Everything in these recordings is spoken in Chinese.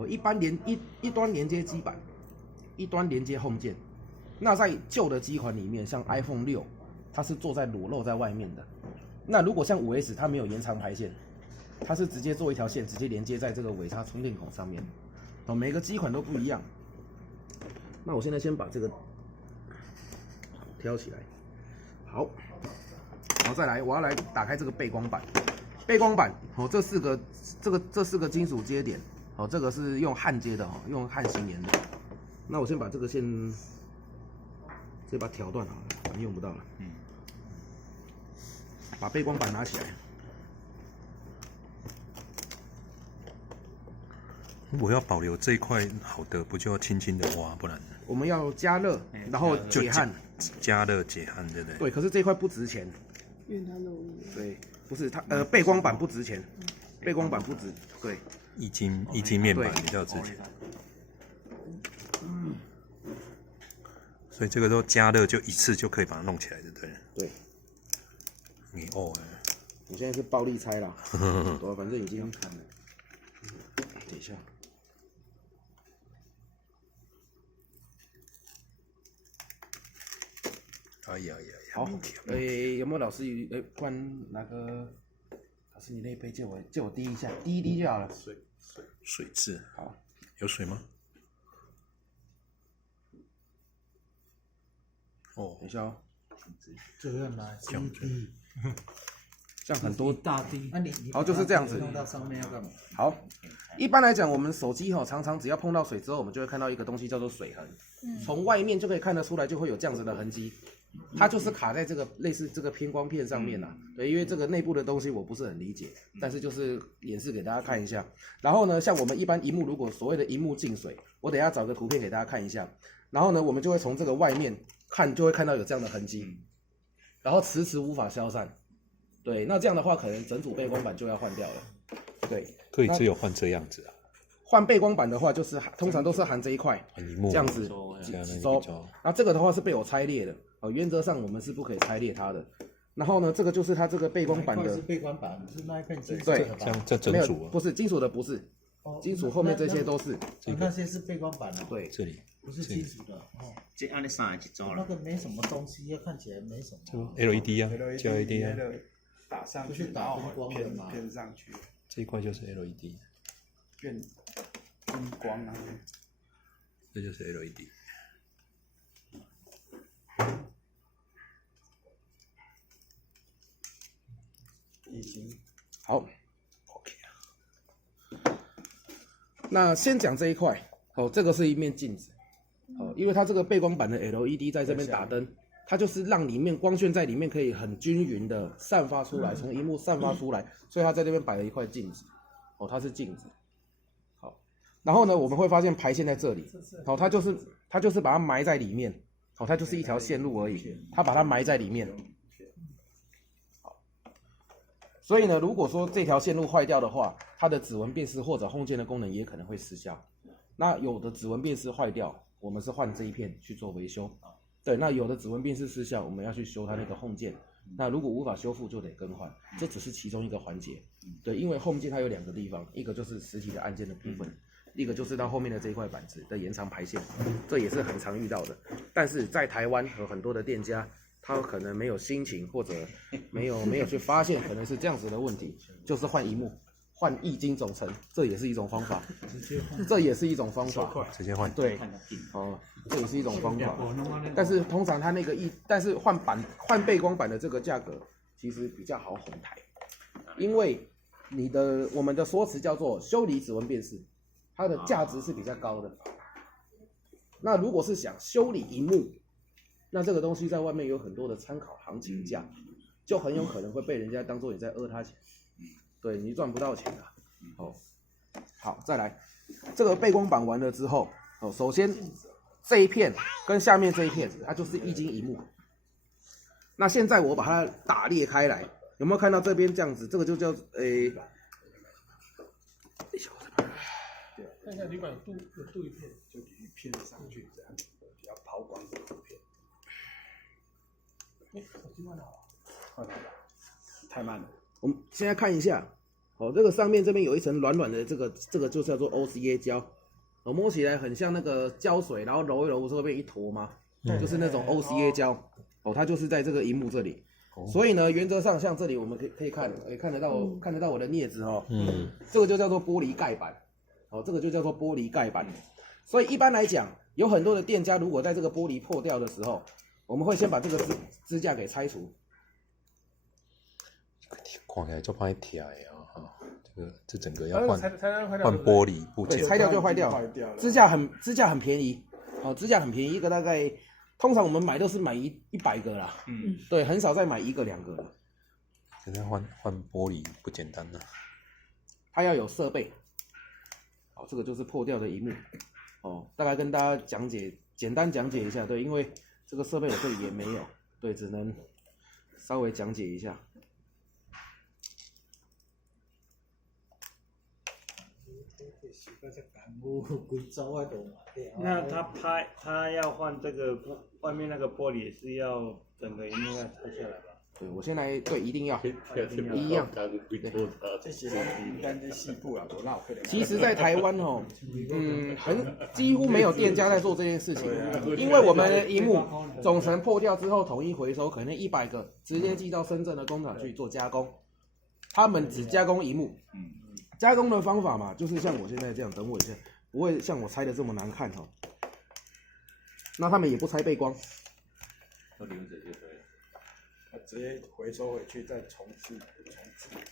哦，一端连接基板，一端连接 home 键。那在旧的机款里面，像 iPhone 6，它是做在裸露在外面的。那如果像5S，它没有延长排线，它是直接做一条线，直接连接在这个尾插充电孔上面。哦，每个机款都不一样。那我现在先把这个挑起来，好，然后再来，我要来打开这个背光板。背光板哦，这四个金属接点，哦，这个是用焊接的哦，用焊型粘的。那我先把这个线，直接把它挑断好了，反正用不到了。把背光板拿起来。我要保留这一块好的，不就要轻轻的挖，不然我们要加热，然后解焊。加热解焊，对不对？对，可是这块不值钱。因为它漏液。对，不是它背光板不值钱，背光板不值，对。液晶面板比较值钱。所以这个都加热就一次就可以把它弄起来，对不对？对。你哦，我现在是暴力拆啦，对，反正已经。等一下。哎呀，好，有没有老师不然拿个，老师你那一杯借我滴一下，滴一滴就好了。水渍。好，有水吗？哦，等一下哦。这个拿降滴，像很多大滴。那你好就是这样子。弄到上面要干嘛？好，一般来讲，我们手机常常只要碰到水之后，我们就会看到一个东西叫做水痕，从外面就可以看得出来，就会有这样子的痕迹。它就是卡在这个类似这个偏光片上面啦，对，因为这个内部的东西我不是很理解，但是就是演示给大家看一下。然后呢，像我们一般萤幕如果所谓的萤幕进水，我等一下找个图片给大家看一下。然后呢，我们就会从这个外面看，就会看到有这样的痕迹，然后迟迟无法消散。对，那这样的话，可能整组背光板就要换掉了。对，可以只有换这样子啊。换背光板的话，就是通常都是含这一块，这样子几周。那这个的话是被我拆裂的。原则上我们是不可以拆裂它的。然后呢，这个就是它这个背光板的。是背光板，是那一片金属对，的吧？这整组不是金属的，不是。金属后面这些都是。那些是背光板哦。对，这里不是金属的哦。这按你上来一周了。那个没什么东西，看起来没什么。LED 啊，叫 LED 啊。打上去，打灯光的嘛。偏上去。这一块就是 LED。变光啊。这就是 LED。已经好 ，OK 啊。那先讲这一块，这个是一面镜子，因为它这个背光板的 LED 在这边打灯，它就是让里面光线在里面可以很均匀的散发出来，从萤幕散发出来，所以它在这边摆了一块镜子，它是镜子。好，然后呢，我们会发现排线在这里，它就是把它埋在里面，它就是一条线路而已，它把它埋在里面。所以呢，如果说这条线路坏掉的话，它的指纹辨识或者home键的功能也可能会失效。那有的指纹辨识坏掉，我们是换这一片去做维修。对，那有的指纹辨识失效，我们要去修它那个home键。那如果无法修复，就得更换。这只是其中一个环节。对，因为home键它有两个地方，一个就是实体的按键的部分，一个就是到后面的这一块板子的延长排线，这也是很常遇到的。但是在台湾有很多的店家，他可能没有心情，或者没有去发现，可能是这样子的问题，就是换萤幕，换液晶总成，这也是一种方法，这也是一种方法，直接换。对，这也是一种方法。但是通常它那个但是换背光板的这个价格其实比较好哄抬，因为我们的说辞叫做修理指纹辨识，它的价值是比较高的。那如果是想修理萤幕，那这个东西在外面有很多的参考行情价，就很有可能会被人家当做你在讹他钱，对你赚不到钱的。好，再来，这个背光板完了之后，首先这一片跟下面这一片，它就是液晶萤幕。那现在我把它打裂开来，有没有看到这边这样子？这个就叫看一下铝板镀一片，就一片上去，这样比较抛光的图片。手机换好了，太慢了。我们现在看一下，哦，这个上面这边有一层软软的，这个就叫做 OCA 胶，哦，摸起来很像那个胶水，然后揉一揉之后变一坨嘛，就是那种 OCA 胶，哦，它就是在这个萤幕这里。所以呢，原则上像这里我们可以看得到我的镊子哦，这个就叫做玻璃盖板，哦，这个就叫做玻璃盖板。所以一般来讲，有很多的店家如果在这个玻璃破掉的时候，我们会先把这个支架给拆除。看起来就歹贴的啊，哈，这整个要换拆玻璃部件对，，拆掉就坏掉。支架很便宜，哦，支架很便宜，一个大概通常我们买都是买100个啦，对，很少再买1个2个了。现在换玻璃不简单啊。它要有设备，哦，这个就是破掉的萤幕，哦，大概跟大家简单讲解一下，对，因为这个设备我这里也没有，对，只能稍微讲解一下。那他要换这个外面那个玻璃，也是要整个荧幕要拆下来吧？对，我先来，对，一定要一样。这些应该是细部啊，多闹开的。其实，在台湾哦，几乎没有店家在做这件事情，因为我们的萤幕总成破掉之后统一回收，可能100个直接寄到深圳的工厂去做加工，他们只加工萤幕。加工的方法嘛，就是像我现在这样，等我一下，不会像我拆的这么难看哦。那他们也不拆背光，都留着就对了。直接回收回去再重置。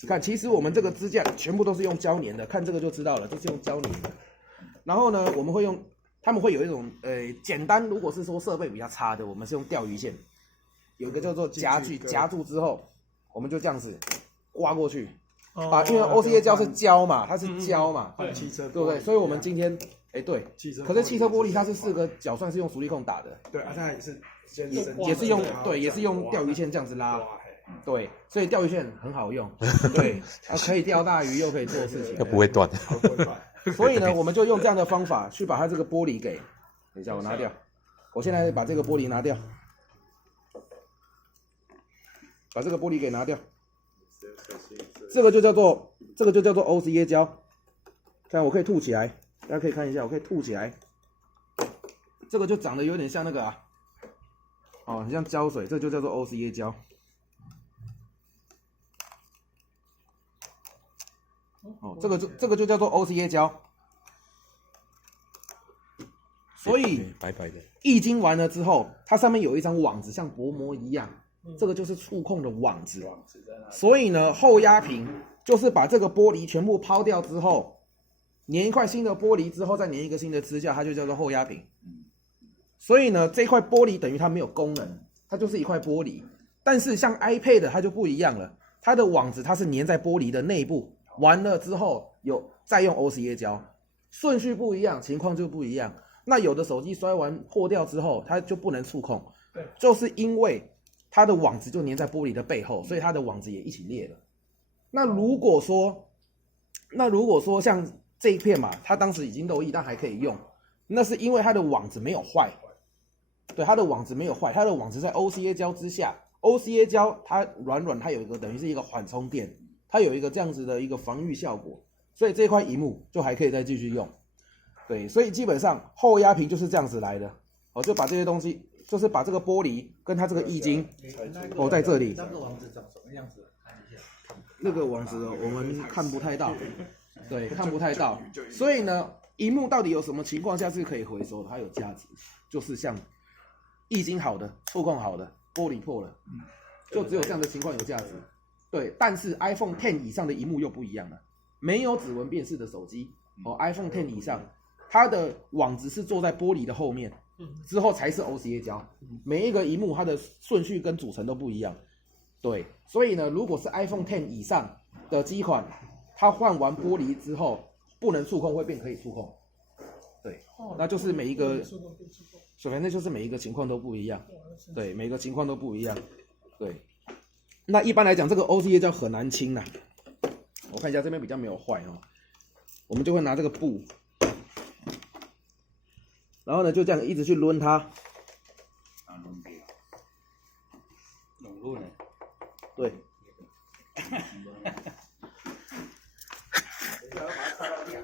你看，其实我们这个支架全部都是用胶粘的，看这个就知道了，这是用胶粘的。然后呢，我们会用，他们会有一种简单，如果是说设备比较差的，我们是用钓鱼线，有一个叫做夹住之后，我们就这样子刮过去。因为 OCA 胶是胶嘛，它是胶嘛，汽车对不对？所以我们今天，对，可是汽车玻璃它是4个角算是用熟力控打的，对啊，它也是也是用钓鱼线这样子拉，对，所以钓鱼线很好用，对，可以钓大鱼又可以做事情，又不会断。所以呢，我们就用这样的方法去把它这个玻璃给，等一下我拿掉，我现在把这个玻璃拿掉，把这个玻璃给拿掉。这个就叫做 OCA 胶，看我可以吐起来，大家可以看一下，我可以吐起来，这个就长得有点像那个很像胶水，这就叫做 OCA 胶。这个就叫做 OCA 胶。所以白白的，液晶完了之后，它上面有一张网子，像薄膜一样。这个就是触控的网子，所以呢，后压屏就是把这个玻璃全部抛掉之后，粘一块新的玻璃之后，再粘一个新的支架，它就叫做后压屏。所以呢，这块玻璃等于它没有功能，它就是一块玻璃。但是像 iPad 它就不一样了，它的网子它是粘在玻璃的内部，完了之后再用 OCA 胶，顺序不一样，情况就不一样。那有的手机摔完破掉之后，它就不能触控，就是因为它的网子就粘在玻璃的背后，所以它的网子也一起裂了。那如果说像这一片嘛，它当时已经漏液，但还可以用，那是因为它的网子没有坏。对，它的网子没有坏，它的网子在 OCA 胶之下。OCA 胶它软，它有一个等于是一个缓冲垫，它有一个这样子的一个防御效果，所以这块萤幕就还可以再继续用。对，所以基本上后压屏就是这样子来的。就把这些东西。就是把这个玻璃跟它这个液晶在这里。那个网子长什么样子？看一下。那个网子我们看不太到，对，看不太到。所以呢，萤幕到底有什么情况下是可以回收的？它有价值，就是像液晶好的、触控好的、玻璃破了，就只有这样的情况有价值。对，但是 iPhone X 以上的萤幕又不一样了，没有指纹辨识的手机，iPhone X 以上，它的网子是坐在玻璃的后面。之后才是 OCA 胶，每一个萤幕它的顺序跟组成都不一样，对，所以呢，如果是 iPhone X 以上的机款，它换完玻璃之后不能触控，会变可以触控，对，那就是每一个，反正就是每一个情况都不一样，对，每个情况都不一样，对，那一般来讲，这个 OCA 胶很难清啦，我看一下这边比较没有坏我们就会拿这个布。然后呢，就这样一直去抡它。对。最好要把它擦到亮。